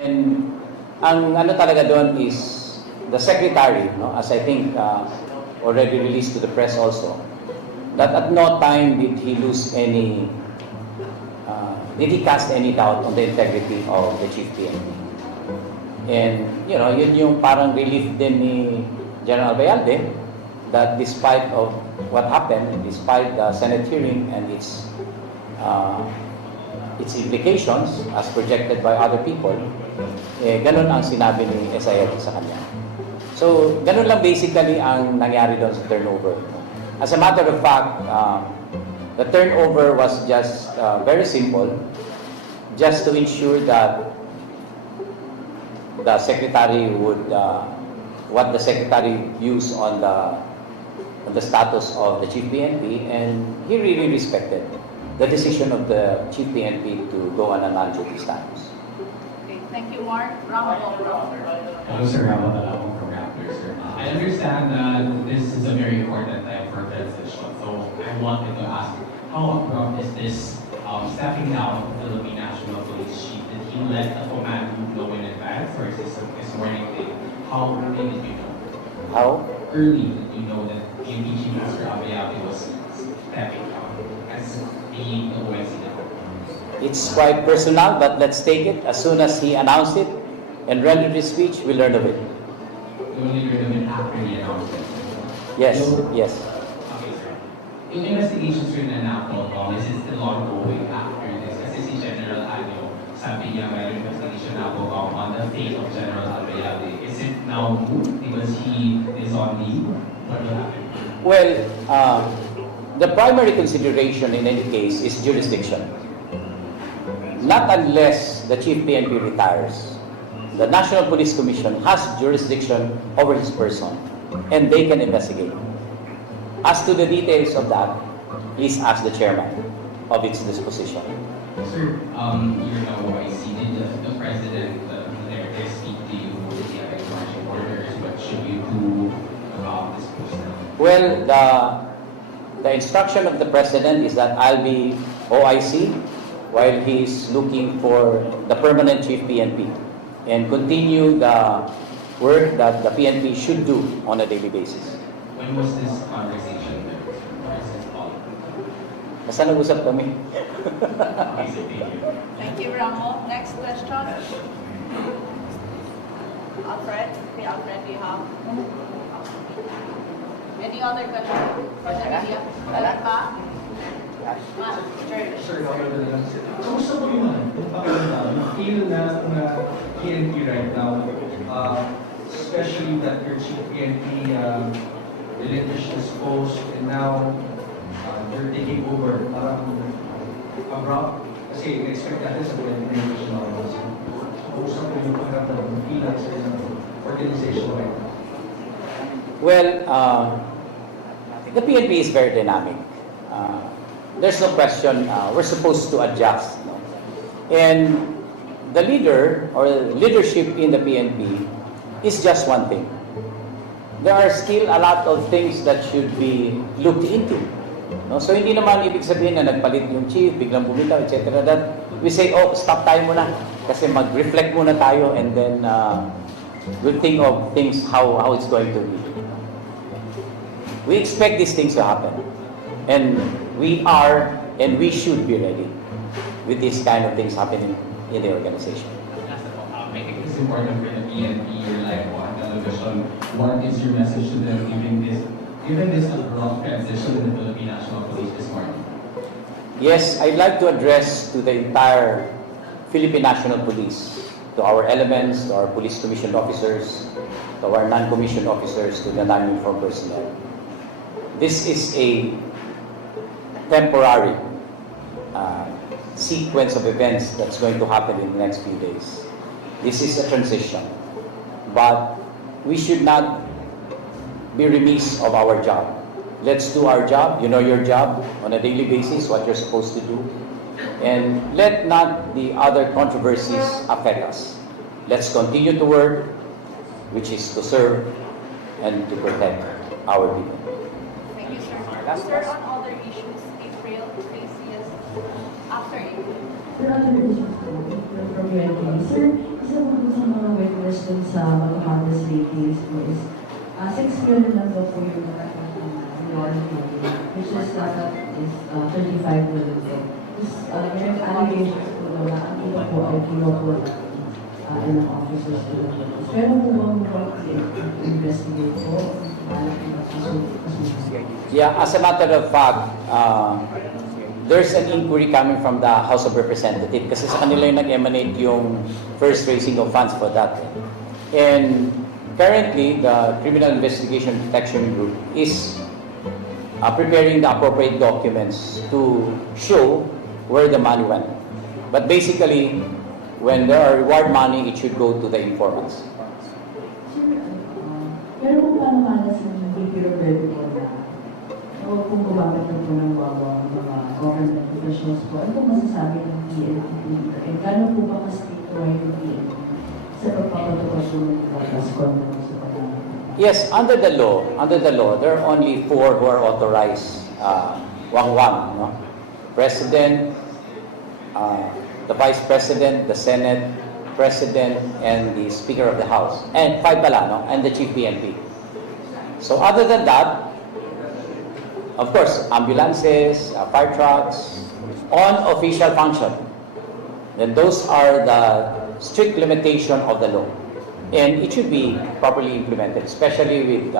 And ang ano talaga doon is the secretary, no, as I think already released to the press also, that at no time did he lose any, did he cast any doubt on the integrity of the Chief PNP. And, you know, yun yung parang relief din ni General Albayalde that despite of what happened, despite the Senate hearing and its implications as projected by other people, ganun ang sinabi ni SIF sa kanya. So, ganun lang basically ang nangyari doon sa turnover. As a matter of fact, the turnover was just very simple, just to ensure that the secretary would, what the secretary views on the status of the Chief PNP, and he really respected the decision of the Chief PNP to go on a non-duty status. Okay, thank you, Mark. Ramo. Hello, Sir Ramo Talabong from Raptor, sir. I understand that this is a very important time for transition, so I wanted to ask, how abrupt is this stepping down of the Philippine National Police Chief? Did he let the command know in advance, or is this morning thing? How early did you know? How? Early did you know that PNP Chief Oscar Albayalde was stepping down as being the OIC now? It's quite personal, but let's take it. As soon as he announced it and rendered his speech, we'll learn of it. You only learned of it after the announcement? Yes, So, yes. okay, sir. Yung investigations rin na napo, is it still ongoing after this? Kasi si General Anyo, sabi niya mayroon investigation na po on the fate of General Albayalde. Is it now moved because he is on leave? What will happen? Well, the primary consideration in any case is jurisdiction. Not unless the Chief PNP retires. The National Police Commission has jurisdiction over his person, and they can investigate. As to the details of that, please ask the chairman of its disposition. Sir, you're now OIC. Did the President there speak to you with the marching orders? What should you do about this poster? Well, the instruction of the President is that I'll be OIC while he's looking for the permanent Chief PNP and continue the work that the PNP should do on a daily basis. When was this conversation with President Paul? Basta nag-usap kami. Okay, so thank you. Thank you, Ramo. Next question. Alfred. Okay, Alfred, do you have? Any other question for the media? Wala pa? Sir, kamusta po yung feel na PNP right now, especially that your Chief PNP relinquished his post and now you're taking over, parang abrupt, kasi expect natin sa PNP relinquished na ako. Kamusta po yung pagkakata ng feeling sa organization right now? Well, the PNP is very dynamic. There's no question we're supposed to adjust. No? And the leader or leadership in the PNP is just one thing. There are still a lot of things that should be looked into. No? So hindi naman ibig sabihin na nagpalit yung chief, biglang bumitaw, etc. That we say, oh, stop tayo muna. Kasi mag-reflect muna tayo and then we'll think of things how it's going to be. We expect these things to happen. And we are and we should be ready with these kind of things happening in the organization. I think it's important for the PNP, your life on television. What is your message to them given this abrupt transition in the Philippine National Police this morning? Yes, I'd like to address to the entire Philippine National Police, to our elements, to our police commissioned officers, to our non-commissioned officers, to the non-uniformed personnel. This is a temporary sequence of events that's going to happen in the next few days. This is a transition, but we should not be remiss of our job. Let's do our job, you know your job on a daily basis, what you're supposed to do, and let not the other controversies affect us. Let's continue to work, which is to serve and to protect our people. Thank you, sir. Sir, on other issues, April, KCS, after April. Sir, other issues from your end, sir, isa dun sa mga harvest rate case po is 6 million lang daw po yung which is dapat is 35 million po. Yung allegations po na ang iba po ay pinoport ng officers po. Pero po bang investigate po? Yeah, as a matter of fact, there's an inquiry coming from the House of Representatives kasi sa kanila yung nag-emanate yung first raising of funds for that. And currently, the Criminal Investigation Protection Group is preparing the appropriate documents to show where the money went. But basically, when there are reward money, it should go to the informants. Pero kung paano malas ng bibiro-bebe po na o kung gumamit na po ng bawang mga government officials po, ano po masasabi ng PNP dito? And gano'n po ba mas-stricto yung PNP sa pagpapatupad po ng batas content sa pagkakas? Yes, under the law, there are only 4 who are authorized. Wang-wang, no? President, the Vice President, the Senate, President, and the Speaker of the House. And 5 pala, no? And the Chief PNP. So other than that, of course, ambulances, fire trucks, on official function. Then those are the strict limitation of the law. And it should be properly implemented, especially with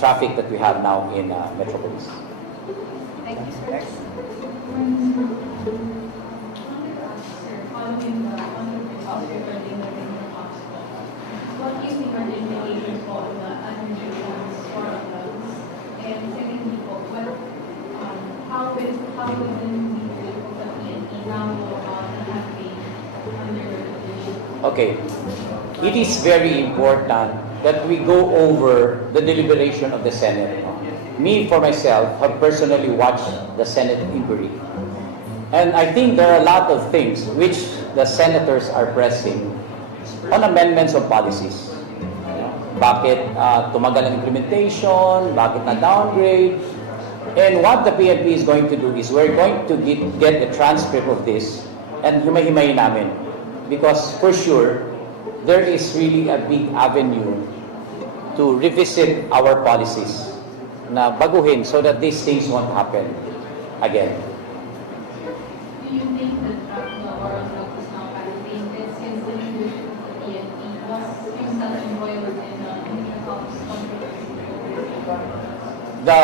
traffic that we have now in Metropolis. Thank you, sir. Following the Oscar hospital, what do you think are the implications for the administration's foreign loans? And secondly, how will the PNP now go about the campaign under your leadership? Okay. It is very important that we go over the deliberation of the Senate. Me, for myself, have personally watched the Senate inquiry. And I think there are a lot of things which the senators are pressing on amendments of policies. Bakit tumagal ang implementation? Bakit na-downgrade? And what the PNP is going to do is we're going to get a transcript of this and himay-himayin namin. Because for sure, there is really a big avenue to revisit our policies na baguhin so that these things won't happen again. Do you think that the war on drugs is now validated since the leadership of the PNP was himself embroiled in Intercom's controversy? The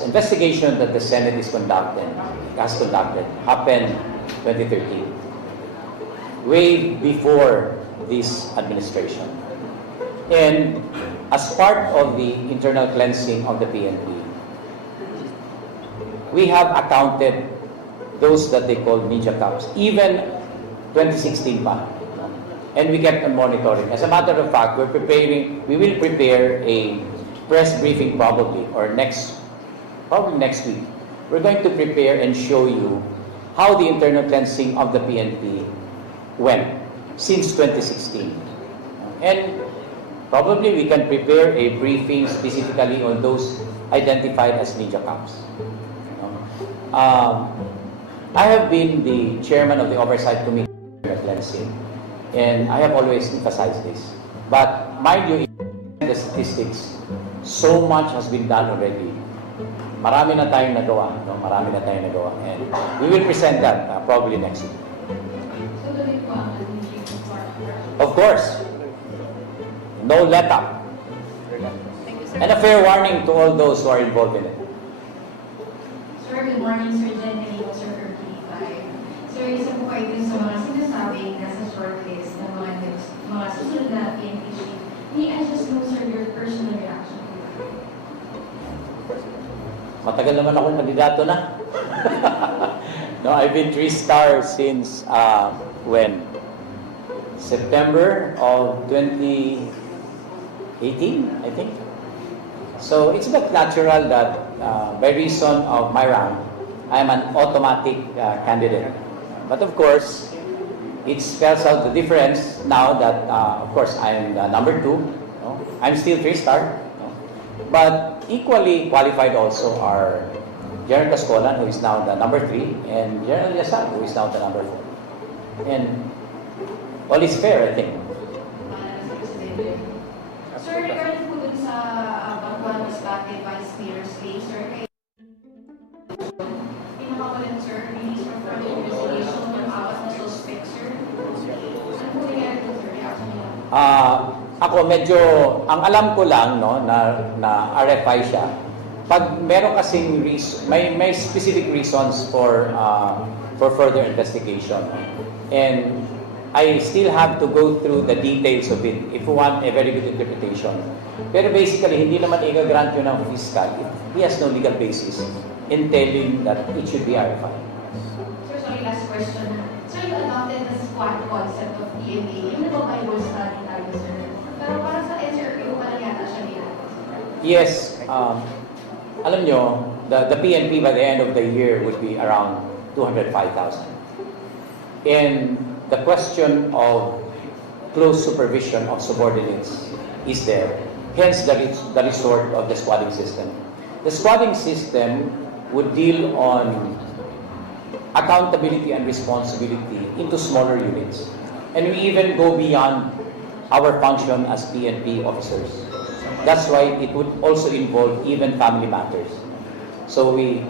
investigation that the Senate has conducted happened 2013, way before this administration. And as part of the internal cleansing of the PNP, we have accounted those that they call media cups, even 2016 pa. And we kept on monitoring. As a matter of fact, we will prepare a press briefing probably next week. We're going to prepare and show you how the internal cleansing of the PNP went since 2016. And probably we can prepare a briefing specifically on those identified as media cups. I have been the chairman of the Oversight Committee on Cleansing, and I have always emphasized this. But mind you, in the statistics, so much has been done already. Marami na tayong nagawa, no? Marami na tayong nagawa, and we will present that probably next week. So tuloy po ang administration for Of course, no let up, Thank you, sir. and a fair warning to all those who are involved in it. Sir, good morning, Sir Jen Benito, Sir, from TV5. Sir, isa po kayo dun sa mga sinasabing nasa shortlist ng mga susunod na PNP chief. May I just know, sir, your personal reaction to that? Matagal naman akong kandidato na. No, I've been 3-star since when? September of 2018, I think. So it's not natural that by reason of my rank, I'm an automatic candidate. But of course, it spells out the difference now that, of course, I'm the number 2. No? I'm still 3-star. No? But equally qualified also are General Cascolan, who is now the number 3, and General Yasar, who is now the number 4. And all is fair, I think. Sir, regarding po dun sa pagkuhan mas bakit Vice Mayor's case, sir, kay pinakawalan, sir, release from further investigation ng apat na suspect, sir. Ano po nangyari po, sir? Reaction niyo? Ako medyo, ang alam ko lang, no, na RFI siya. Pag meron kasing may specific reasons for further investigation. And I still have to go through the details of it if you want a very good interpretation. Pero basically, hindi naman i-grant yun ng fiscal if he has no legal basis in telling that it should be RFI. Sir, sorry, last question. Sir, you adopted the squad concept of PNP. Yung nag-Bible study tayo, sir. Pero para sa SRO, parang yata siya nila. Yes, alam nyo, the PNP by the end of the year would be around 205,000. And the question of close supervision of subordinates is there. Hence the resort of the squadding system. The squadding system would deal on accountability and responsibility into smaller units. And we even go beyond our function as PNP officers. That's why it would also involve even family matters. So we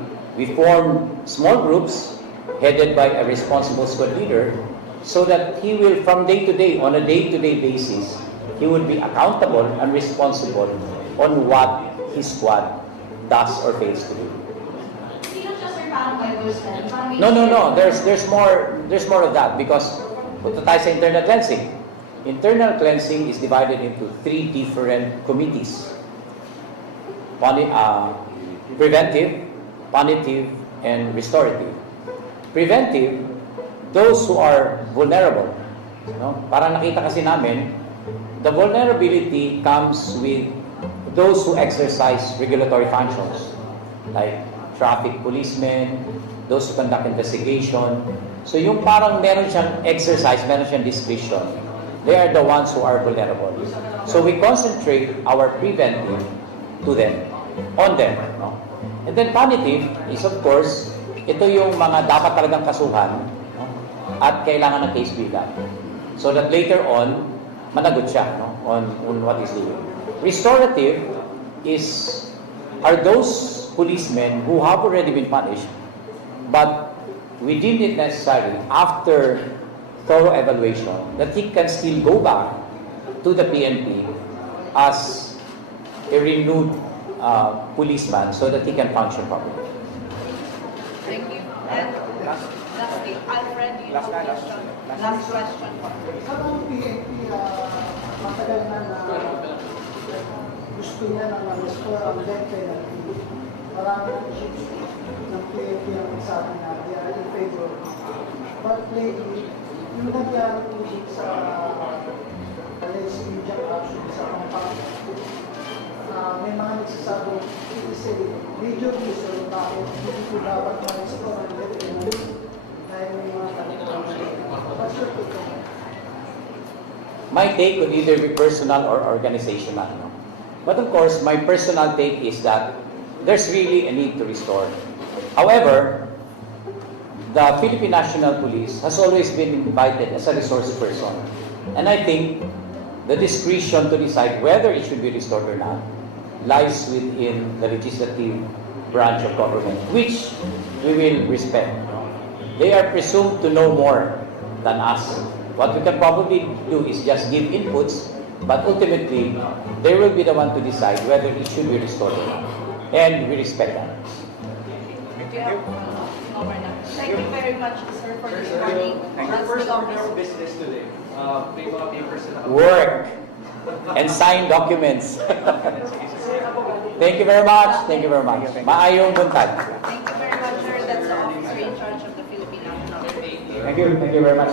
form small groups headed by a responsible squad leader so that he will, from day to day, on a day-to-day basis, he would be accountable and responsible on what his squad does or fails to do. Sino siya, sir, parang Bible study? Parang may- No. There's more of that because punta tayo sa internal cleansing. Internal cleansing is divided into 3 different committees. Preventive, punitive, and restorative. Preventive, those who are vulnerable. No? Parang nakita kasi namin, the vulnerability comes with those who exercise regulatory functions, like traffic policemen, those who conduct investigation. So yung parang meron siyang exercise, meron siyang discretion, they are the ones who are vulnerable. So we concentrate our preventive to them, on them. No? And then punitive is of course, ito yung mga dapat talagang kasuhan, no? At kailangan ng case build-up. So that later on, managot siya, no? on what he's doing. Restorative are those policemen who have already been punished, but we deemed it necessary after thorough evaluation that he can still go back to the PNP as a renewed policeman so that he can function properly. Thank you. And lastly, Alfred, you have a question. Last question. Sa mga PNP, matagal na gusto niya na restore ang death penalty. Maraming chiefs ng PNP ang nagsabi na they are in favor. But lately, yung nangyari po sa alleged media action sa Pampanga, may mga nagsasabi, it is a major reason bakit hindi ko dapat ma-restore ang death penalty dahil may mga talagang what's your take on that? My take could either be personal or organizational. No? But of course, my personal take is that there's really a need to restore. However, the Philippine National Police has always been invited as a resource person. And I think the discretion to decide whether it should be restored or not lies within the legislative branch of government, which we will respect. They are presumed to know more than us. What we can probably do is just give inputs, but ultimately, they will be the one to decide whether it should be restored or not. And we respect that. Thank you very much, sir, for this morning. Your first order of business today. May mga papers na Work and sign documents. Thank you very much. Thank you very much. Maayong buntag. Thank you very much, sir. That's the officer in charge of the Philippine National Police. Thank you. Thank you very much.